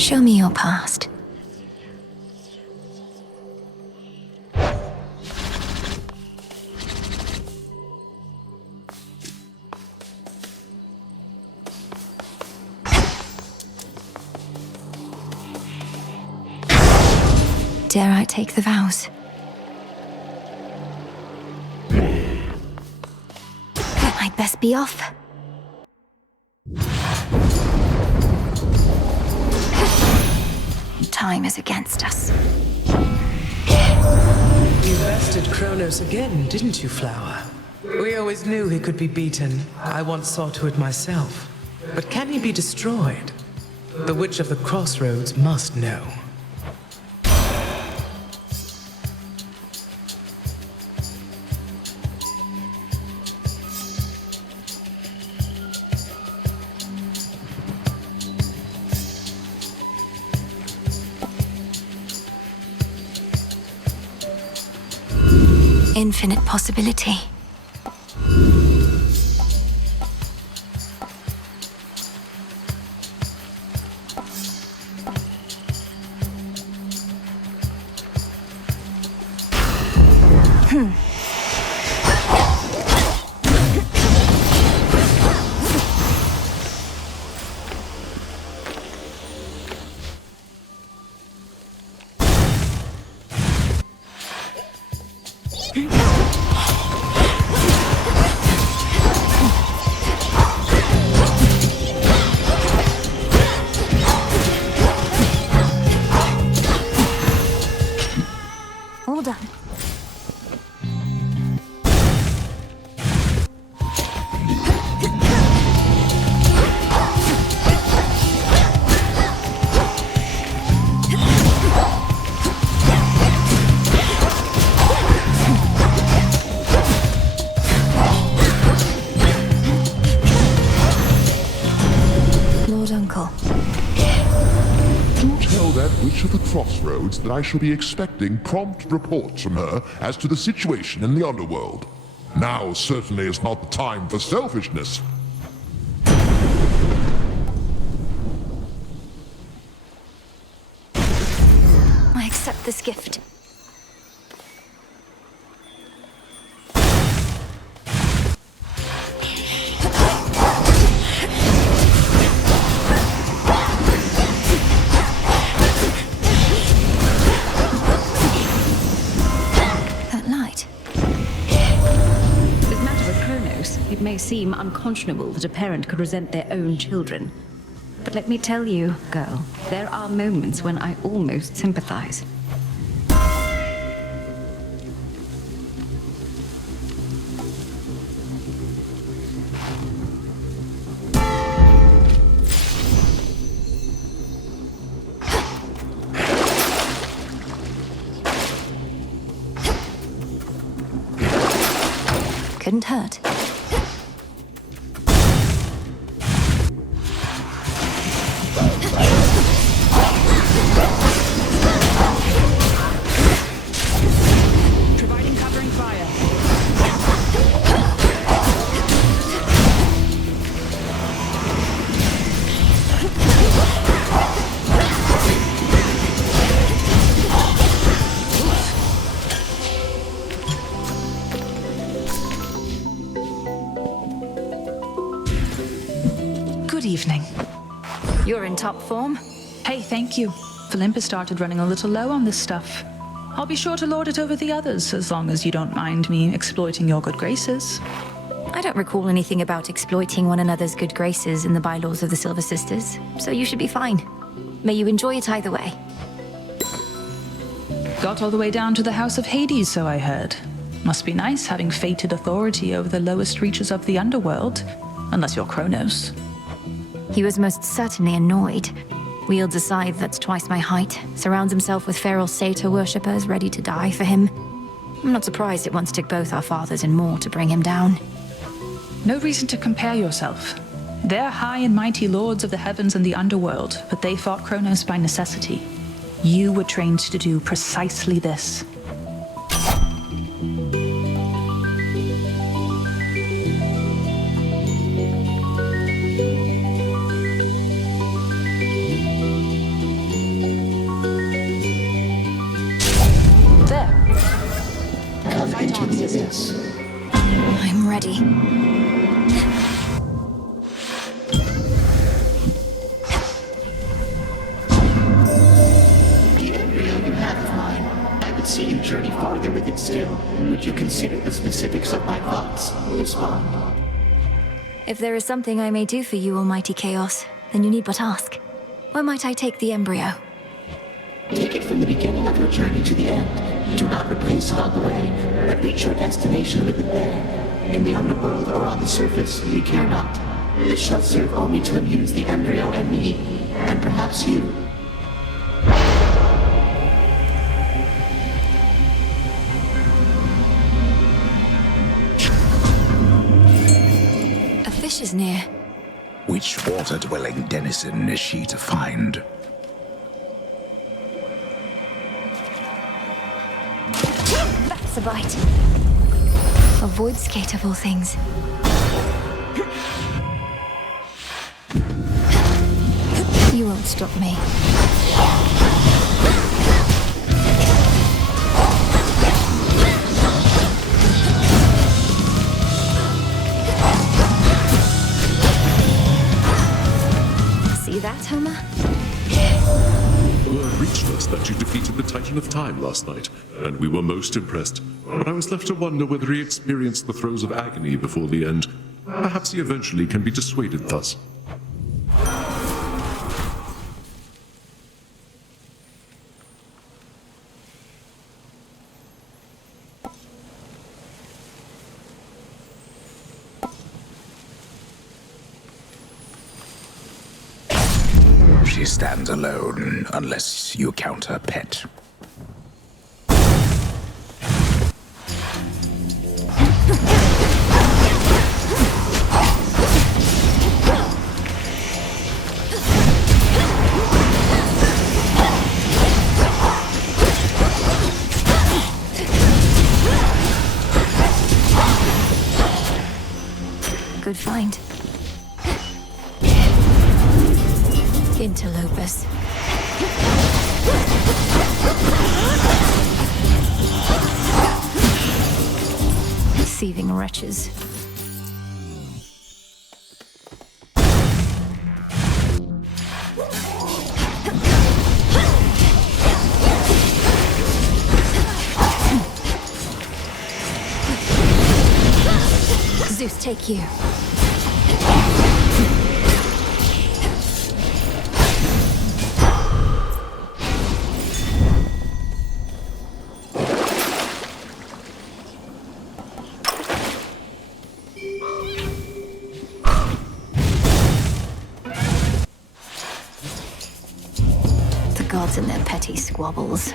Show me your past. Dare I take the vows? I'd best be off. Time is against us. You bested Chronos again, didn't you, Flower? We always knew he could be beaten. I once saw to it myself. But can he be destroyed? The Witch of the Crossroads must know. Infinite possibility. All done. Lord Uncle. Tell that Witch of the Crossroads that I shall be expecting prompt reports from her as to the situation in the underworld. Now certainly is not the time for selfishness. I accept this gift. It may seem unconscionable that a parent could resent their own children. But let me tell you, girl, there are moments when I almost sympathize. Couldn't hurt. Providing covering fire. Good evening. You're in top form. Hey, thank you. Olympus started running a little low on this stuff. I'll be sure to lord it over the others, as long as you don't mind me exploiting your good graces. I don't recall anything about exploiting one another's good graces in the bylaws of the Silver Sisters, so you should be fine. May you enjoy it either way. Got all the way down to the House of Hades, so I heard. Must be nice having fated authority over the lowest reaches of the underworld, unless you're Chronos. He was most certainly annoyed. Wields a scythe that's twice my height, surrounds himself with feral satyr worshippers ready to die for him. I'm not surprised it once took both our fathers and more to bring him down. No reason to compare yourself. They're high and mighty lords of the heavens and the underworld, but they fought Chronos by necessity. You were trained to do precisely this. ready. The embryo you have of mine, I would see you journey farther with it still. Would you consider the specifics of my thoughts? Respond. If there is something I may do for you, Almighty Chaos, then you need but ask. Where might I take the embryo? Take it from the beginning of your journey to the end. Do not replace it on the way, but reach your destination with it there. In the underworld or on the surface, we care not. This shall serve only to amuse the embryo and me, and perhaps you. A fish is near. Which water-dwelling denizen is she to find? That's a bite. A void skate of all things. You won't stop me. See that, Homer? Word reached us that you defeated the Titan of Time last night, and we were most impressed. But I was left to wonder whether he experienced the throes of agony before the end. Perhaps he eventually can be dissuaded thus. She stands alone, unless you count her pet. Good find. Interlopers. Deceiving wretches. Zeus, take you. Gods and their petty squabbles.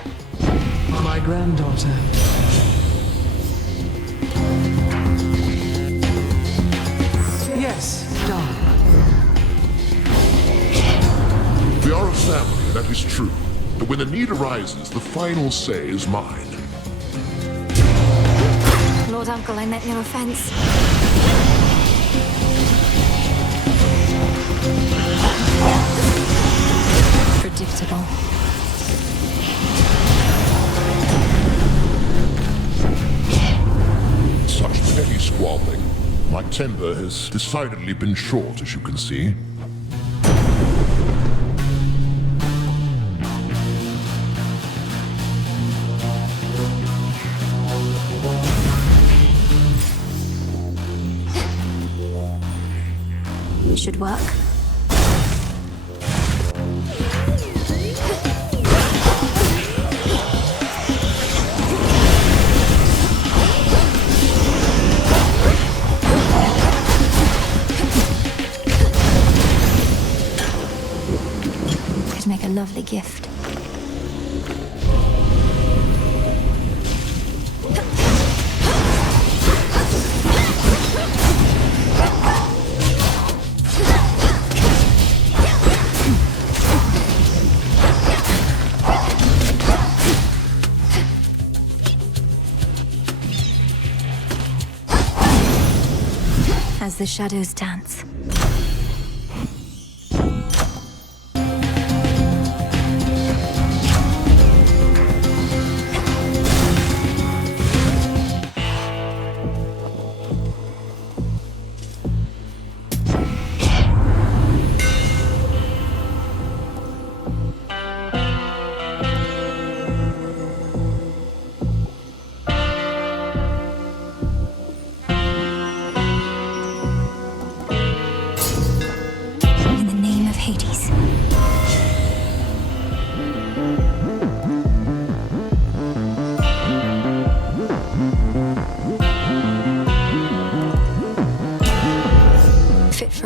My granddaughter. Yes, darling. We are a family, that is true. But when the need arises, the final say is mine. Lord Uncle, I meant no offense. Predictable. Such petty squabbling. My temper has decidedly been short, as you can see. Should work. Could make a lovely gift. As the shadows dance.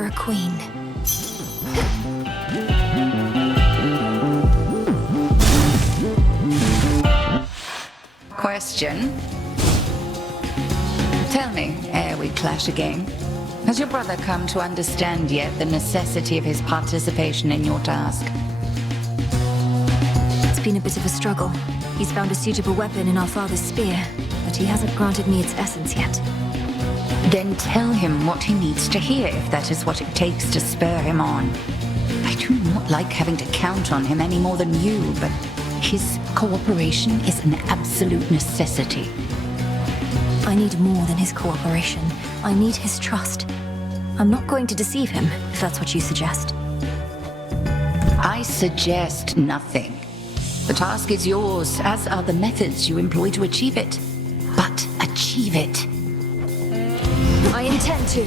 a queen. Question. Tell me, ere we clash again, has your brother come to understand yet the necessity of his participation in your task? It's been a bit of a struggle. He's found a suitable weapon in our father's spear, but he hasn't granted me its essence yet. Then tell him what he needs to hear if that is what it takes to spur him on. I do not like having to count on him any more than you, but his cooperation is an absolute necessity. I need more than his cooperation. I need his trust. I'm not going to deceive him, if that's what you suggest. I suggest nothing. The task is yours, as are the methods you employ to achieve it. But achieve it. I intend to.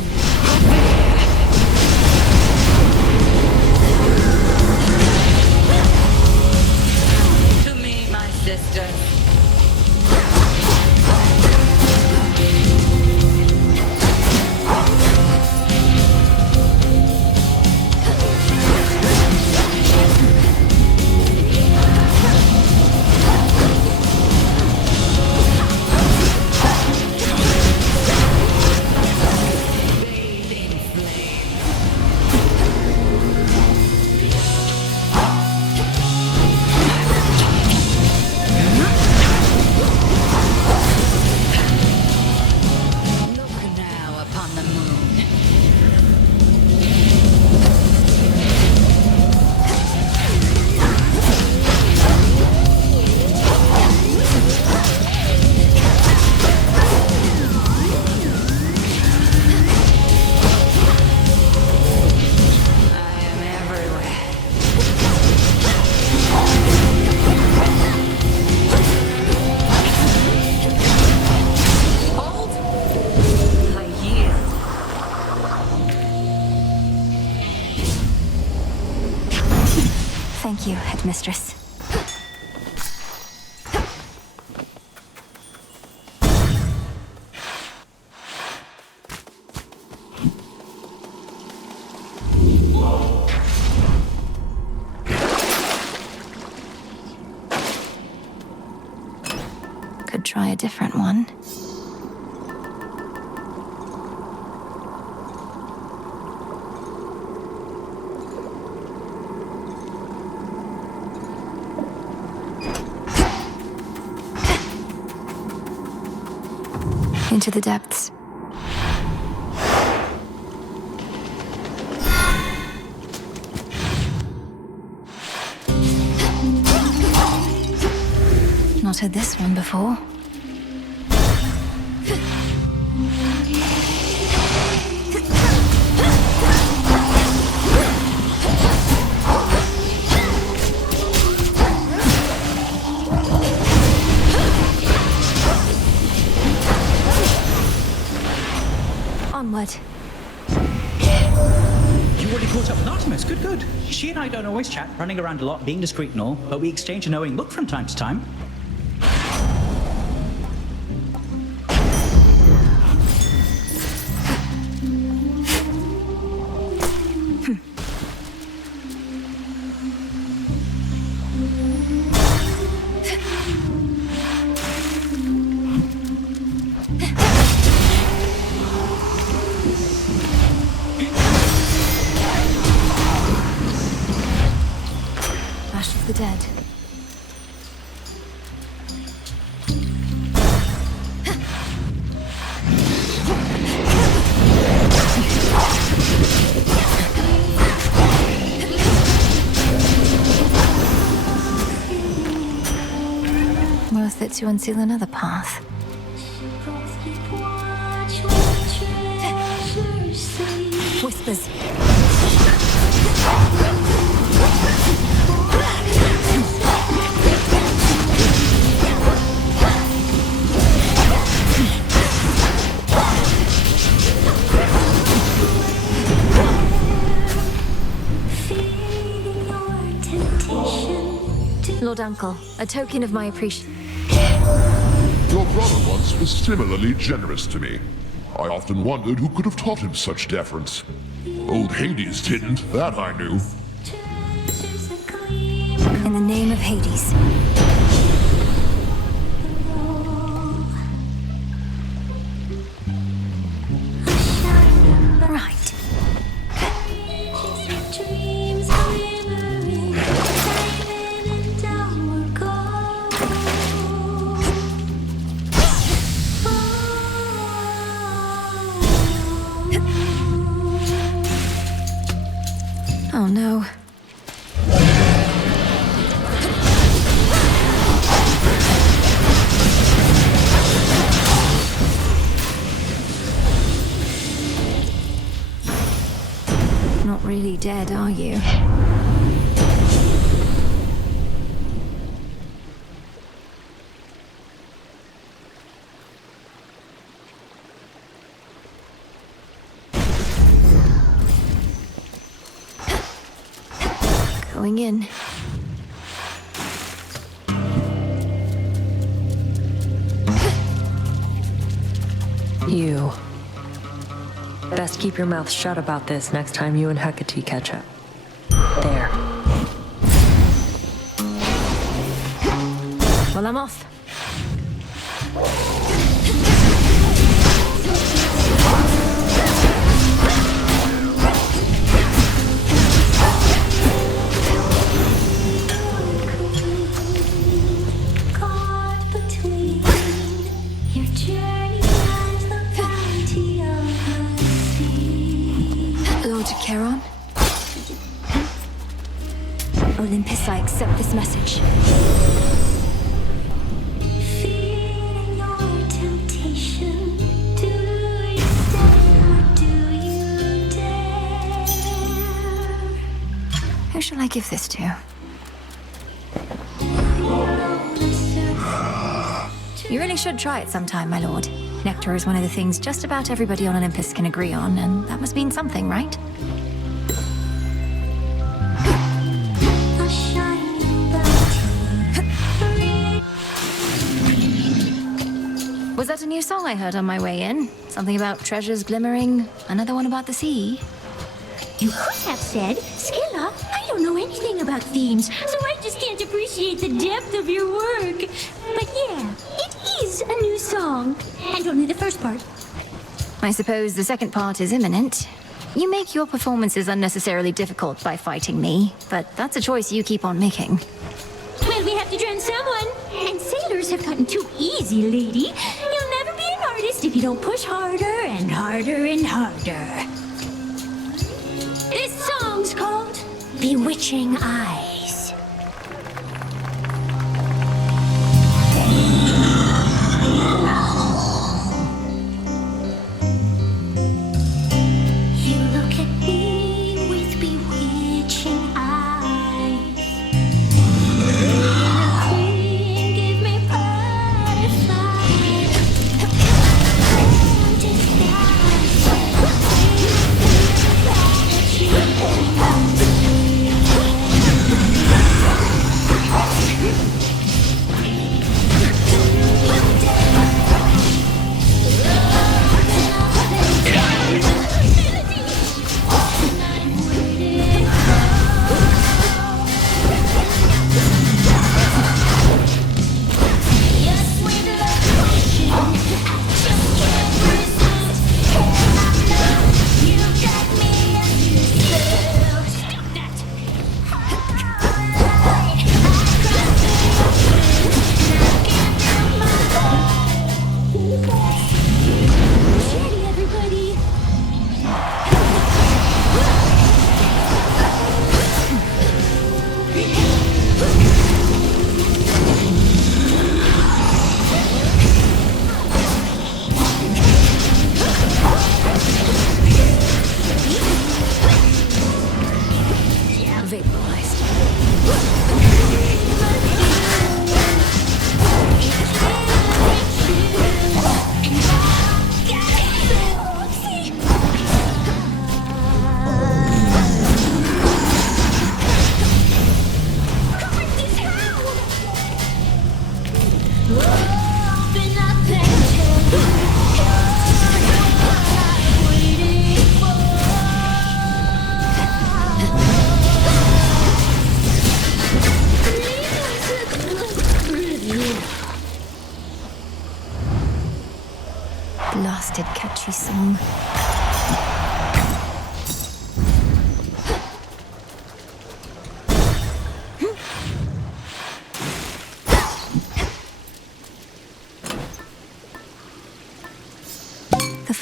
To me, my sister. Thank you, Headmistress. Could try a different one. Into the depths. Not heard this one before. Onward. You already caught up with Artemis. Good, good. She and I don't always chat, running around a lot, being discreet and all, but we exchange a knowing look from time to time. The dead. Worth it to unseal another path. Whispers. Lord Uncle, a token of my appreciation. Your brother once was similarly generous to me. I often wondered who could have taught him such deference. Old Hades didn't, that I knew. In the name of Hades. Right. Oh no. Not really dead, are you? Going in. You. Best keep your mouth shut about this next time you and Hecate catch up. There. Well, I'm off. Lord Charon? Olympus, I accept this message. Feeling your temptation, do you stay or do you dare? Who shall I give this to? You really should try it sometime, my lord. Nectar is one of the things just about everybody on Olympus can agree on, and that must mean something, right? Was that a new song I heard on my way in? Something about treasures glimmering, another one about the sea? You could have said, Skilla, I don't know anything about themes, so I just can't appreciate the depth of your work. But yeah, it is a new song. And only the first part. I suppose the second part is imminent. You make your performances unnecessarily difficult by fighting me, but that's a choice you keep on making. Well, we have to drown someone. And sailors have gotten too easy, lady. You'll never be an artist if you don't push harder and harder and harder. This song's called Bewitching Eyes. You look at me with bewitching eyes. Queen, give me butterflies.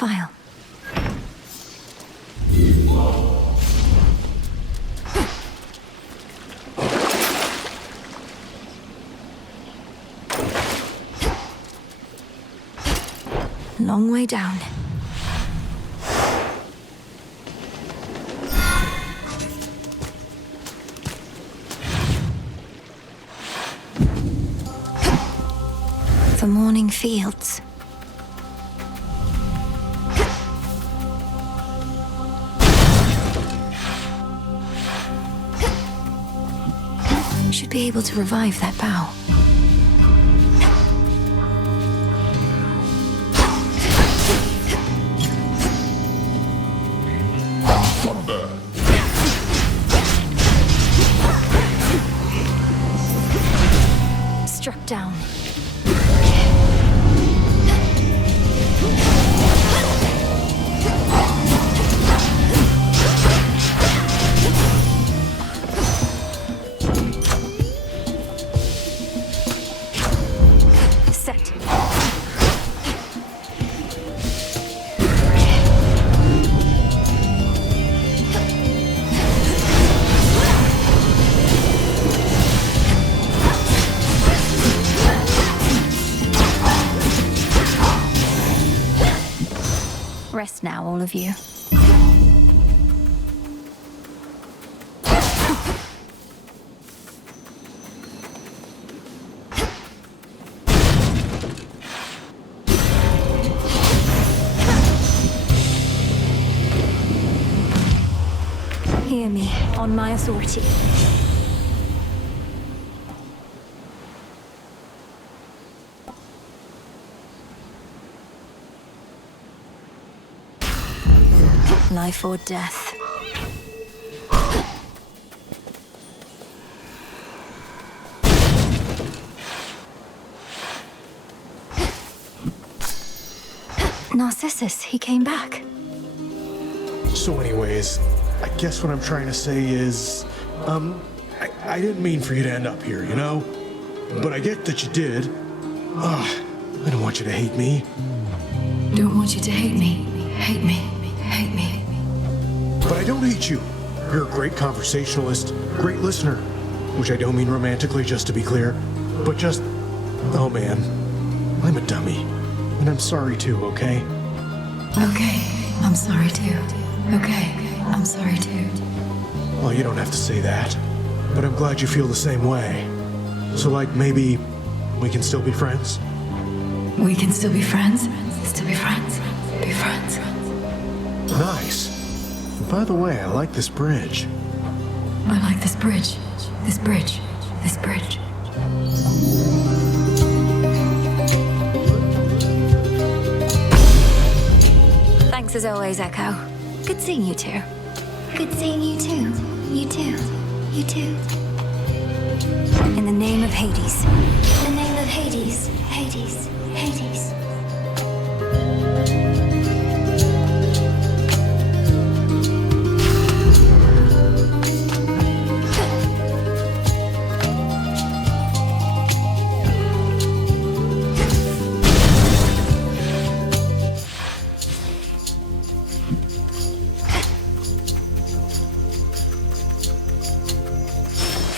file. Long way down. The morning fields. Should be able to revive that bow. Thunder! Struck down. Set. Rest now, all of you. Hear me, on my authority. Life or death. Narcissus, he came back. So anyways, I guess what I'm trying to say is, I didn't mean for you to end up here, you know? But I get that you did. I don't want you to hate me. Don't want you to hate me. Hate me. Hate me. But I don't hate you. You're a great conversationalist, great listener. Which I don't mean romantically, just to be clear. But just, oh man, I'm a dummy. And I'm sorry too, okay? Okay, I'm sorry too. Okay, I'm sorry too. Well, you don't have to say that. But I'm glad you feel the same way. So like, maybe we can still be friends? We can still be friends? Still be friends? Be friends? Nice. By the way, I like this bridge. I like this bridge. This bridge. This bridge. Thanks as always, Echo. Good seeing you two. Good seeing you too. You too. You too. In the name of Hades. In the name of Hades. Hades. Hades.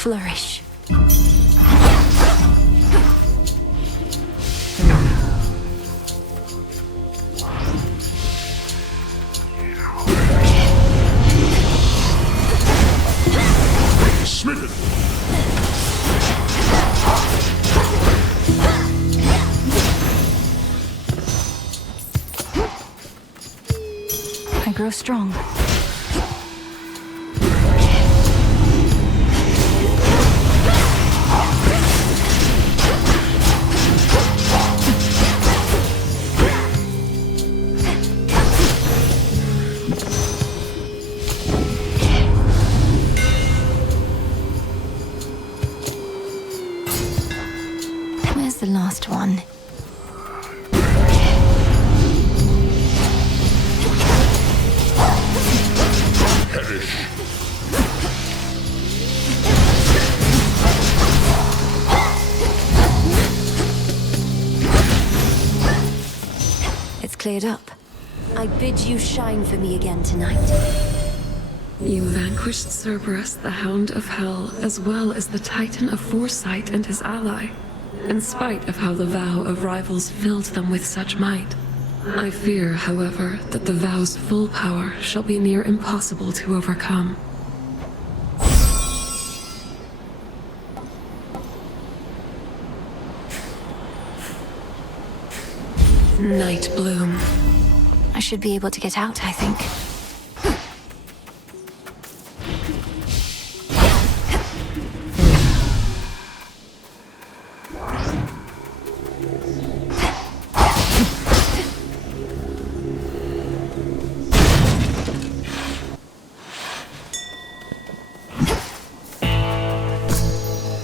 Flourish. Smitten! I grow strong. Where's the last one? Perish! It's cleared up. I bid you shine for me again tonight. You vanquished Cerberus, the Hound of Hell, as well as the Titan of Foresight and his ally, in spite of how the vow of rivals filled them with such might. I fear, however, that the vow's full power shall be near impossible to overcome. Night Bloom. I should be able to get out, I think.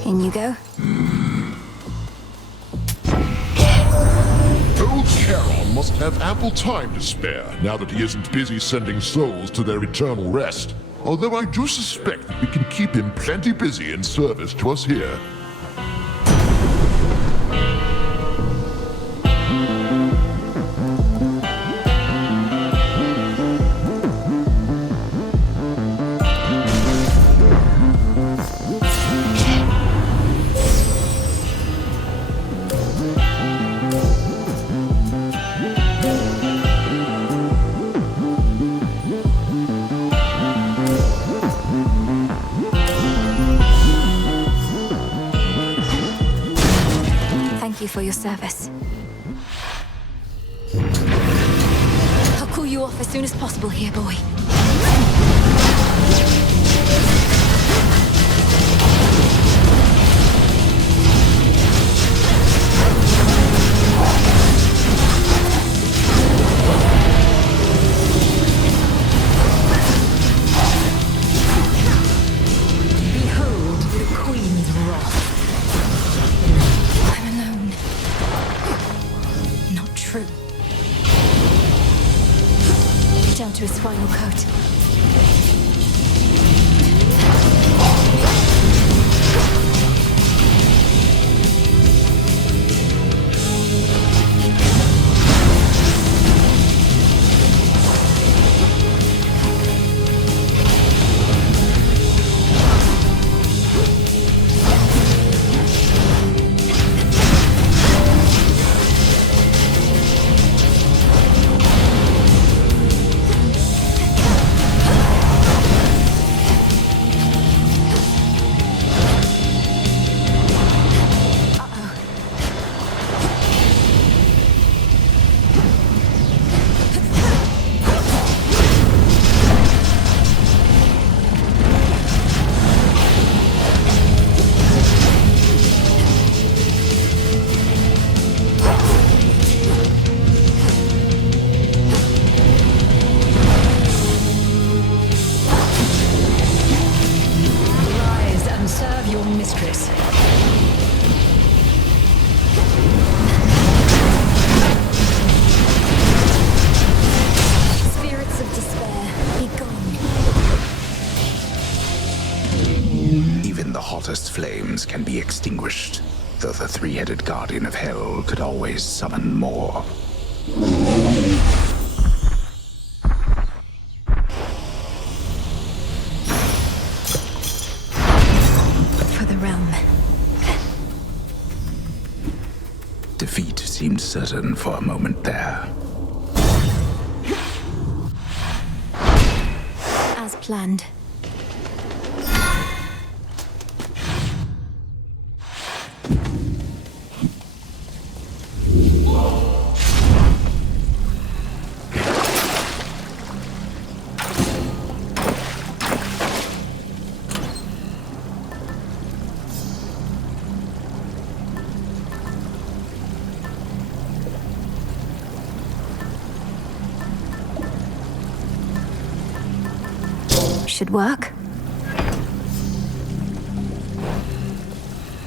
In you go. Old Charon must have ample time to spare, now that he isn't busy sending souls to their eternal rest. Although I do suspect that we can keep him plenty busy in service to us here. Thank you for your service. I'll cool you off as soon as possible here, boy. Behold the Queen's wrath. I'm alone. Not true. Down to his final coat. Rise and serve your mistress. Spirits of despair, be gone. Even the hottest flames can be extinguished, though the three-headed guardian of hell could always summon more. For the realm. Defeat seemed certain for a moment there. As planned. Should work.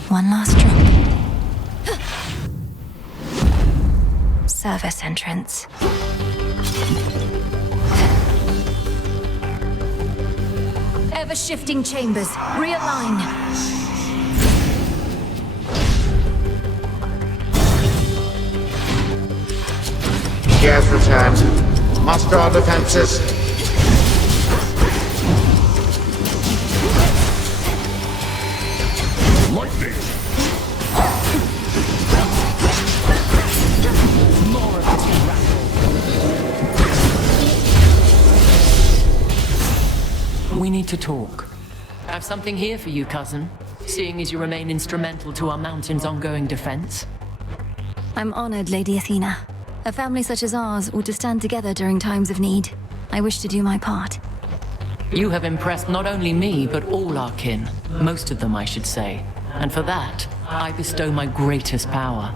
One last drop. Service entrance. Ever-shifting chambers. Realign. Gas returned. Master our defenses. Lightning! More of this rattle. We need to talk. I have something here for you, cousin, seeing as you remain instrumental to our mountain's ongoing defense. I'm honored, Lady Athena. A family such as ours ought to stand together during times of need. I wish to do my part. You have impressed not only me, but all our kin. Most of them, I should say. And for that, I bestow my greatest power.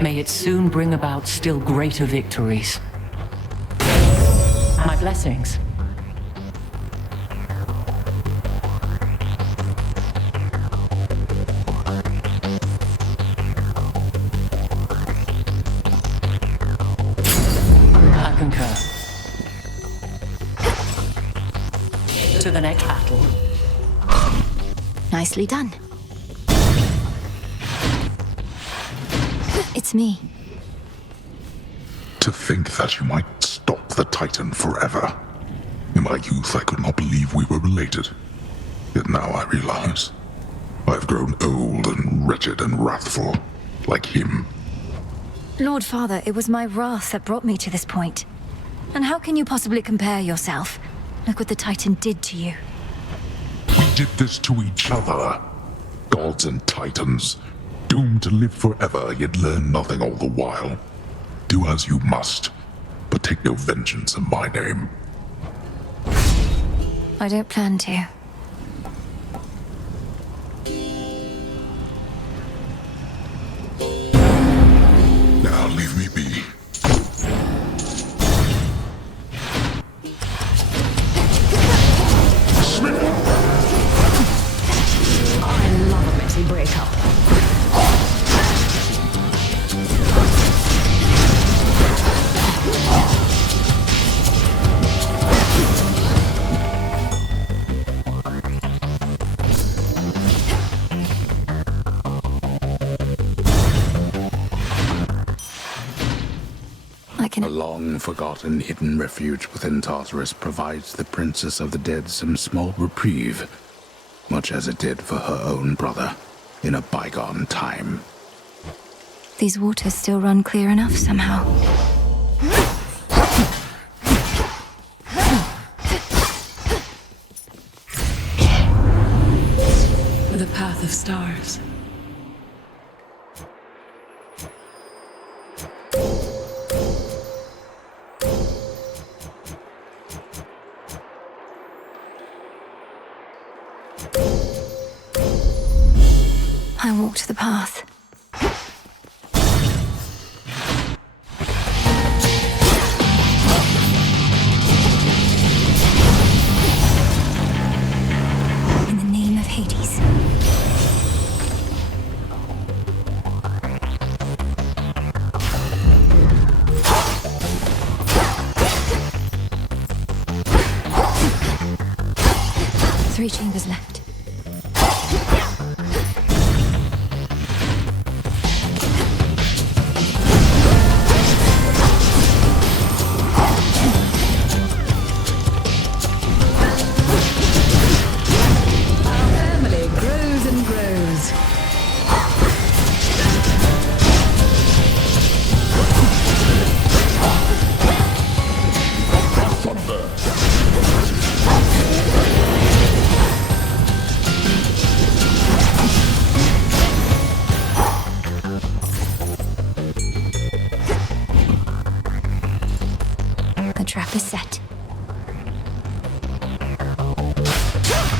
May it soon bring about still greater victories. My blessings. I concur. To the next battle. Nicely done. It's me. To think that you might stop the Titan forever. In my youth, I could not believe we were related. Yet now I realize I've grown old and wretched and wrathful, like him. Lord Father, it was my wrath that brought me to this point. And how can you possibly compare yourself? Look what the Titan did to you. We did this to each other. Gods and Titans, doomed to live forever, yet learn nothing all the while. Do as you must, but take no vengeance in my name. I don't plan to. Now leave me be. I love a messy breakup. A long-forgotten hidden refuge within Tartarus provides the Princess of the Dead some small reprieve, much as it did for her own brother in a bygone time. These waters still run clear enough somehow. The path of stars. I walked the path. In the name of Hades. Three chambers left. The trap is set.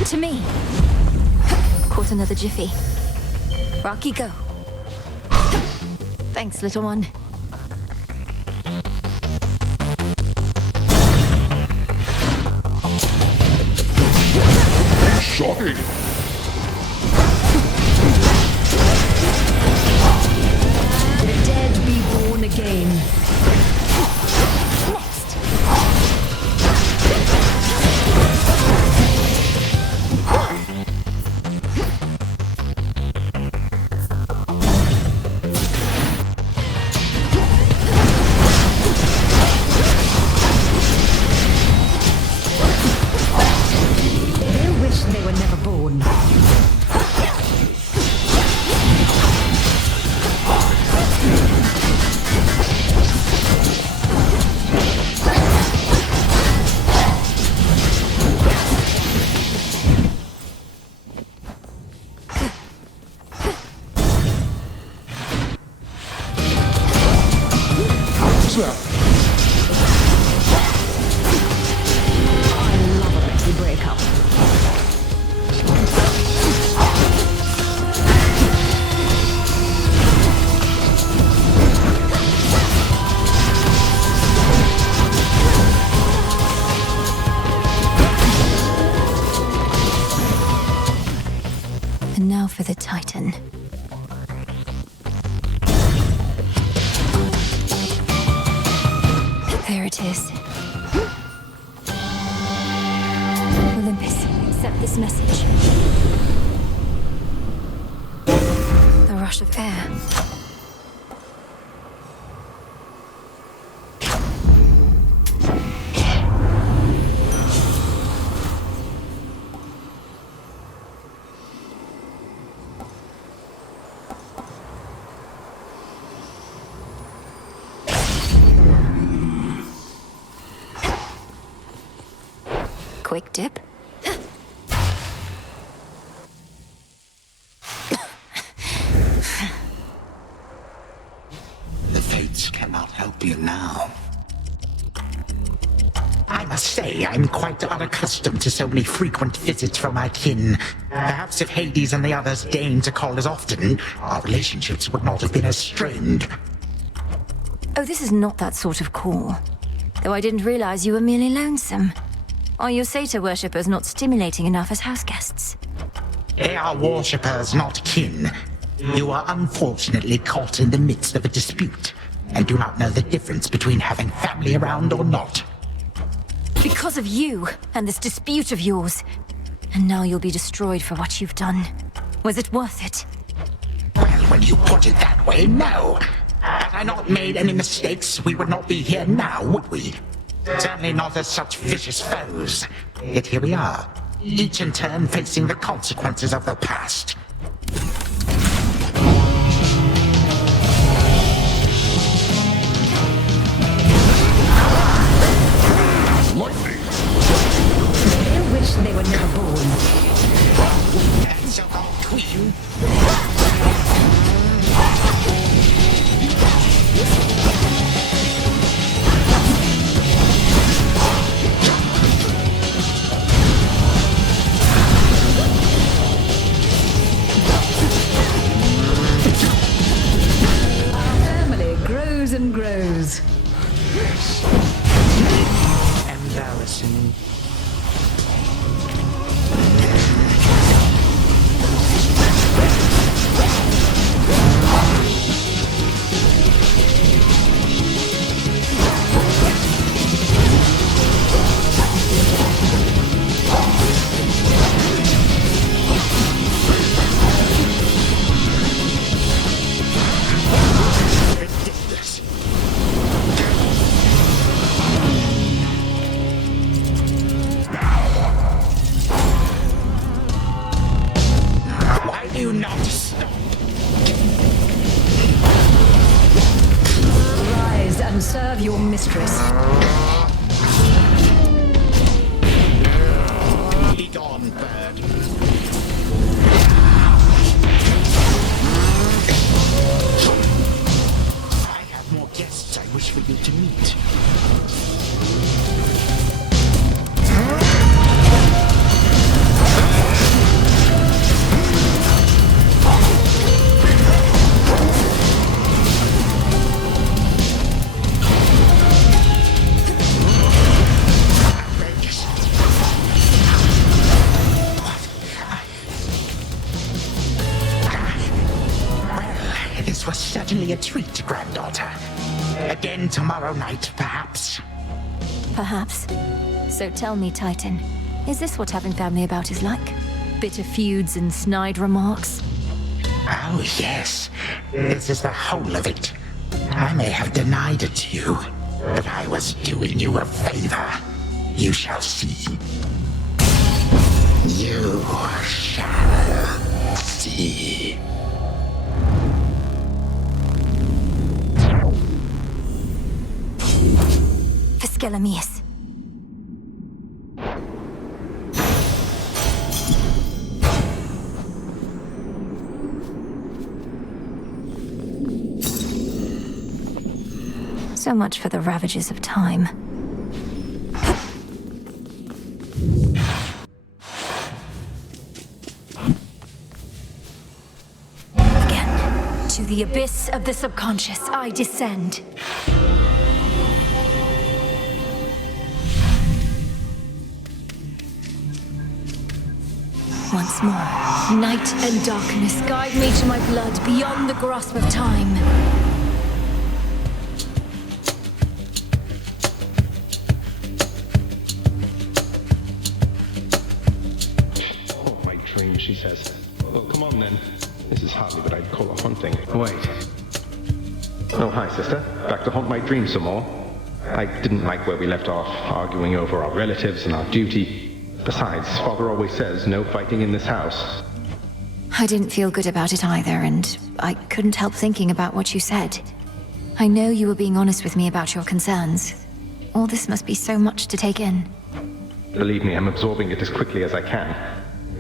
To me. Caught another jiffy. Rocky, go. Thanks, little one. Shocking! The dead be born again. Now for the Titan. There it is. Olympus, accept this message. The rush of air. Quick dip. The fates cannot help you now. I must say, I'm quite unaccustomed to so many frequent visits from my kin. Perhaps if Hades and the others deigned to call as often, our relationships would not have been as strained. Oh, this is not that sort of call. Though I didn't realize you were merely lonesome. Are your satyr worshippers not stimulating enough as house guests? They are worshippers, not kin. You are unfortunately caught in the midst of a dispute, and do not know the difference between having family around or not. Because of you, and this dispute of yours. And now you'll be destroyed for what you've done. Was it worth it? Well, when you put it that way, no. Had I not made any mistakes, we would not be here now, would we? Certainly not as such vicious foes. Yet here we are, each in turn facing the consequences of the past. I wish they were never born. And so-called queen. And grows. Embarrassing. Serve your mistress. Be gone, bird. I have more guests I wish for you to meet. This was certainly a treat, granddaughter. Again tomorrow night, perhaps. Perhaps. So tell me, Titan, is this what having family about is like? Bitter feuds and snide remarks? Oh, yes. This is the whole of it. I may have denied it to you, but I was doing you a favor. You shall see. You shall see. Physcelameus. So much for the ravages of time. Again, to the abyss of the subconscious I descend. once more. Night and darkness guide me to my blood beyond the grasp of time. My dream, she says. Well, come on then. This is hardly what I'd call a haunting. Wait. Oh, hi, sister. Back to haunt my dreams some more. I didn't like where we left off, arguing over our relatives and our duty. Besides, Father always says no fighting in this house. I didn't feel good about it either, and I couldn't help thinking about what you said. I know you were being honest with me about your concerns. All this must be so much to take in. Believe me, I'm absorbing it as quickly as I can.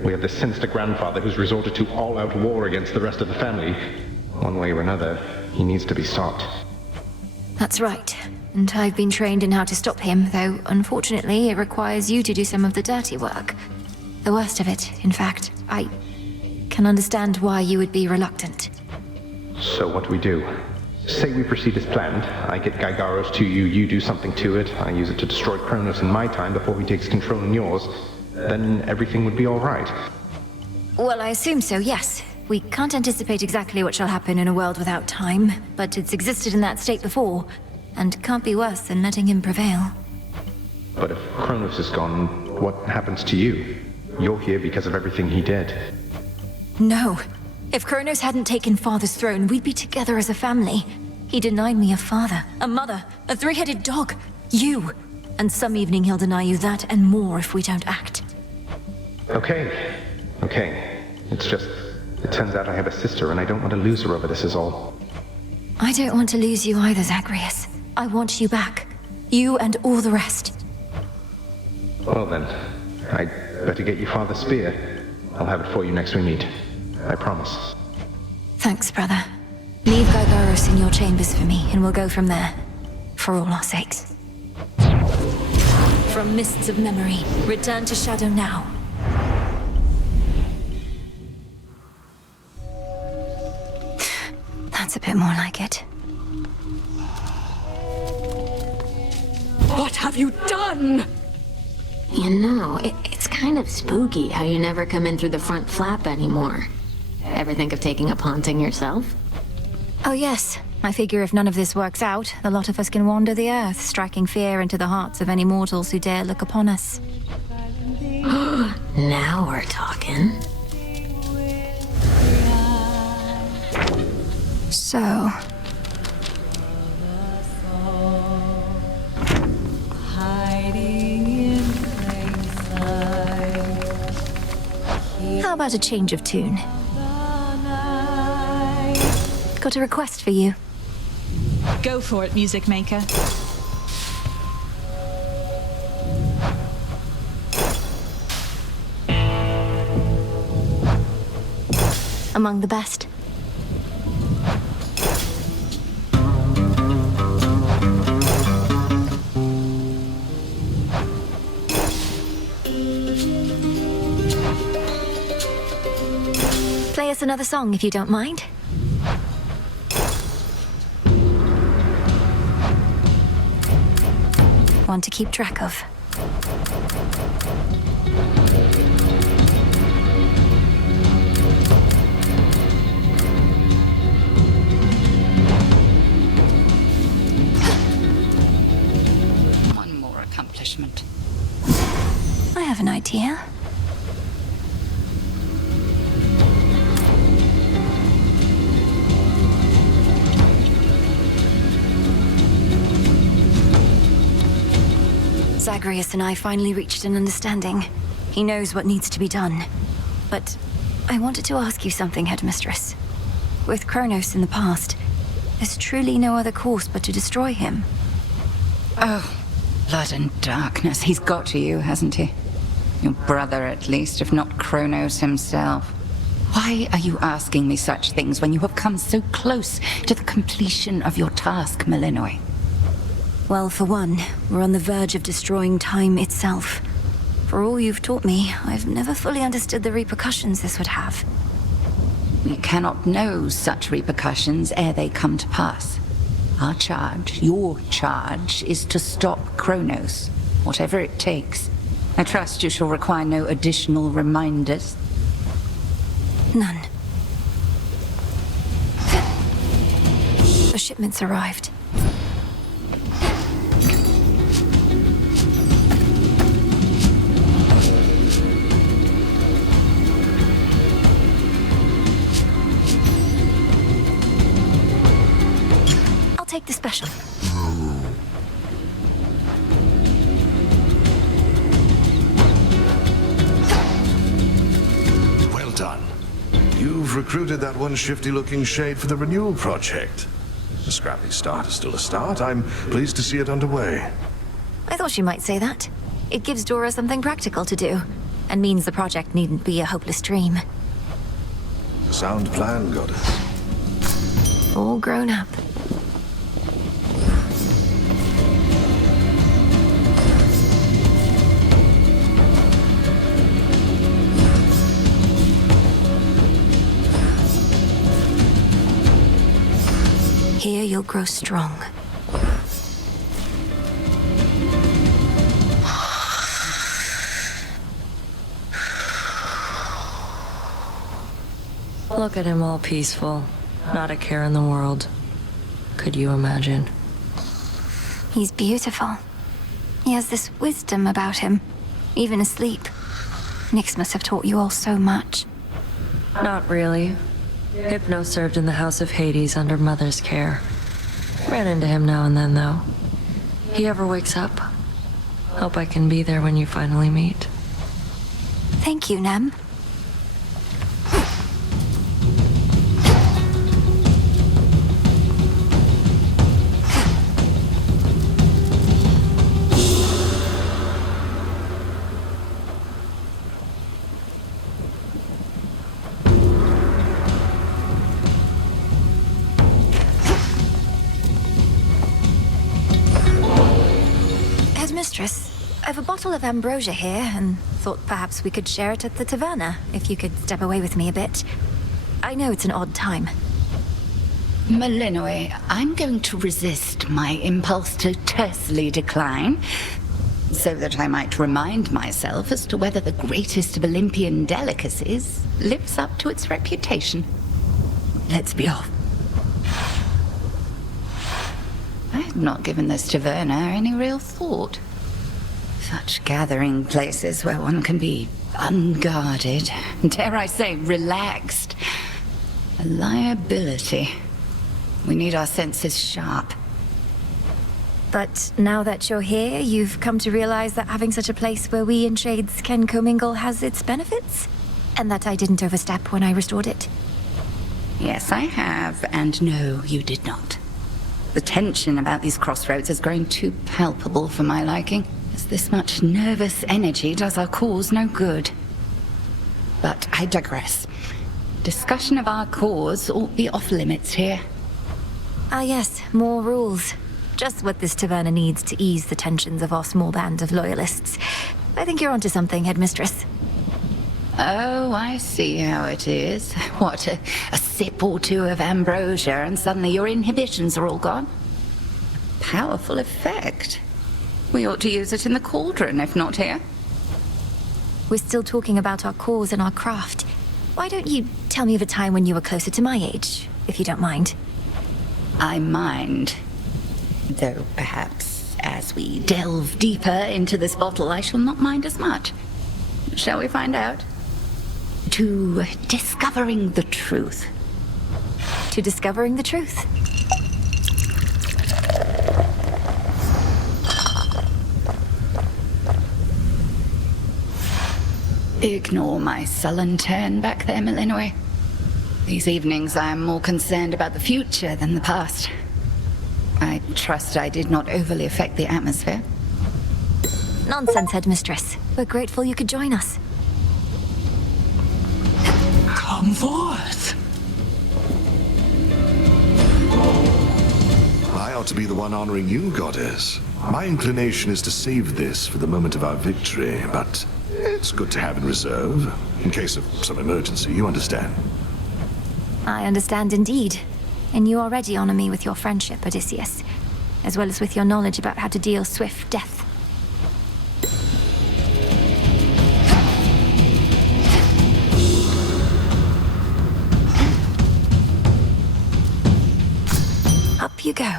We have this sinister grandfather who's resorted to all-out war against the rest of the family. One way or another, he needs to be stopped. That's right. And I've been trained in how to stop him, though unfortunately it requires you to do some of the dirty work. The worst of it, in fact. I can understand why you would be reluctant. So what do we do? Say we proceed as planned. I get Gygaros to you, you do something to it. I use it to destroy Chronos in my time before he takes control in yours. Then everything would be all right. Well, I assume so, yes. We can't anticipate exactly what shall happen in a world without time, but it's existed in that state before, and can't be worse than letting him prevail. But if Chronos is gone, what happens to you? You're here because of everything he did. No. If Chronos hadn't taken Father's throne, we'd be together as a family. He denied me a father, a mother, a three-headed dog, you. And some evening he'll deny you that and more if we don't act. Okay. It's just, it turns out I have a sister and I don't want to lose her over this is all. I don't want to lose you either, Zagreus. I want you back. You and all the rest. Well then, I'd better get you Father's spear. I'll have it for you next we meet. I promise. Thanks, brother. Leave Gygaros in your chambers for me, and we'll go from there. For all our sakes. From mists of memory, return to shadow now. That's a bit more like it. What have you done? You know, it's kind of spooky how you never come in through the front flap anymore. Ever think of taking up haunting yourself? Oh yes. I figure if none of this works out, the lot of us can wander the earth, striking fear into the hearts of any mortals who dare look upon us. Now we're talking. So... How about a change of tune? Got a request for you. Go for it, music maker. Among the best. Play us another song if you don't mind. One to keep track of. One more accomplishment. I have an idea. Zagreus and I finally reached an understanding. He knows what needs to be done. But I wanted to ask you something, Headmistress. With Chronos in the past, there's truly no other course but to destroy him. Oh, blood and darkness. He's got to you, hasn't he? Your brother, at least, if not Chronos himself. Why are you asking me such things when you have come so close to the completion of your task, Malinois? Well, for one, we're on the verge of destroying time itself. For all you've taught me, I've never fully understood the repercussions this would have. We cannot know such repercussions ere they come to pass. Our charge, your charge, is to stop Chronos, whatever it takes. I trust you shall require no additional reminders. None. The shipment's arrived. I'll take the special. Well done. You've recruited that one shifty-looking shade for the renewal project. A scrappy start is still a start. I'm pleased to see it underway. I thought you might say that. It gives Dora something practical to do, and means the project needn't be a hopeless dream. Sound plan, Goddess. All grown up. Here you'll grow strong. Look at him all peaceful. Not a care in the world. Could you imagine? He's beautiful. He has this wisdom about him, even asleep. Nyx must have taught you all so much. Not really. Hypno served in the House of Hades under Mother's care. Ran into him now and then, though. He ever wakes up? Hope I can be there when you finally meet. Thank you, Nem. Mistress, I've a bottle of ambrosia here, and thought perhaps we could share it at the taverna, if you could step away with me a bit. I know it's an odd time. Malinois, I'm going to resist my impulse to tersely decline, so that I might remind myself as to whether the greatest of Olympian delicacies lives up to its reputation. Let's be off. I had not given this taverna any real thought. Such gathering places where one can be unguarded, dare I say, relaxed. A liability. We need our senses sharp. But now that you're here, you've come to realize that having such a place where we and Shades can commingle has its benefits? And that I didn't overstep when I restored it? Yes, I have, and no, you did not. The tension about these crossroads has grown too palpable for my liking, as this much nervous energy does our cause no good. But I digress. Discussion of our cause ought be off limits here. Ah yes, more rules. Just what this taverna needs to ease the tensions of our small band of loyalists. I think you're onto something, Headmistress. Oh, I see how it is. What, a sip or two of ambrosia and suddenly your inhibitions are all gone? Powerful effect. We ought to use it in the cauldron, if not here. We're still talking about our cause and our craft. Why don't you tell me of a time when you were closer to my age, if you don't mind? I mind. Though perhaps as we delve deeper into this bottle, I shall not mind as much. Shall we find out? To discovering the truth. To discovering the truth? Ignore my sullen turn back there, Malinois. These evenings I am more concerned about the future than the past. I trust I did not overly affect the atmosphere. Nonsense, Headmistress. We're grateful you could join us. Come forth. I ought to be the one honoring you, Goddess. My inclination is to save this for the moment of our victory, but it's good to have in reserve, in case of some emergency, you understand. I understand indeed. And you already honor me with your friendship, Odysseus, as well as with your knowledge about how to deal swift death. go.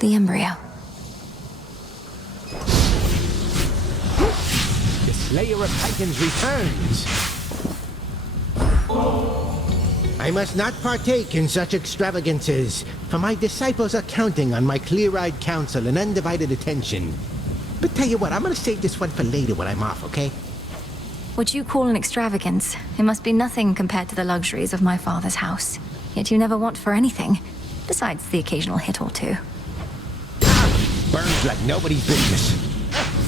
The embryo. The Slayer of Titans returns. I must not partake in such extravagances, for my disciples are counting on my clear-eyed counsel and undivided attention. But tell you what, I'm gonna save this one for later when I'm off, okay? What you call an extravagance, it must be nothing compared to the luxuries of my father's house. Yet you never want for anything, besides the occasional hit or two. Burns like nobody's business.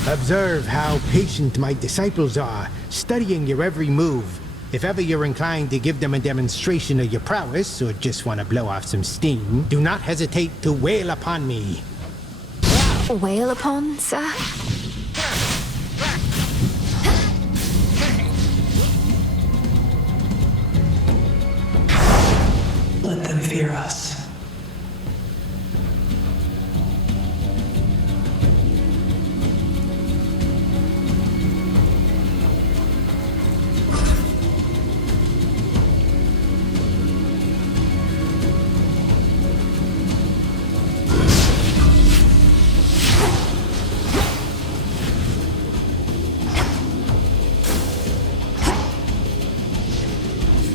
Observe how patient my disciples are, studying your every move. If ever you're inclined to give them a demonstration of your prowess, or just want to blow off some steam, do not hesitate to wail upon me. Wail upon, sir? Let them fear us.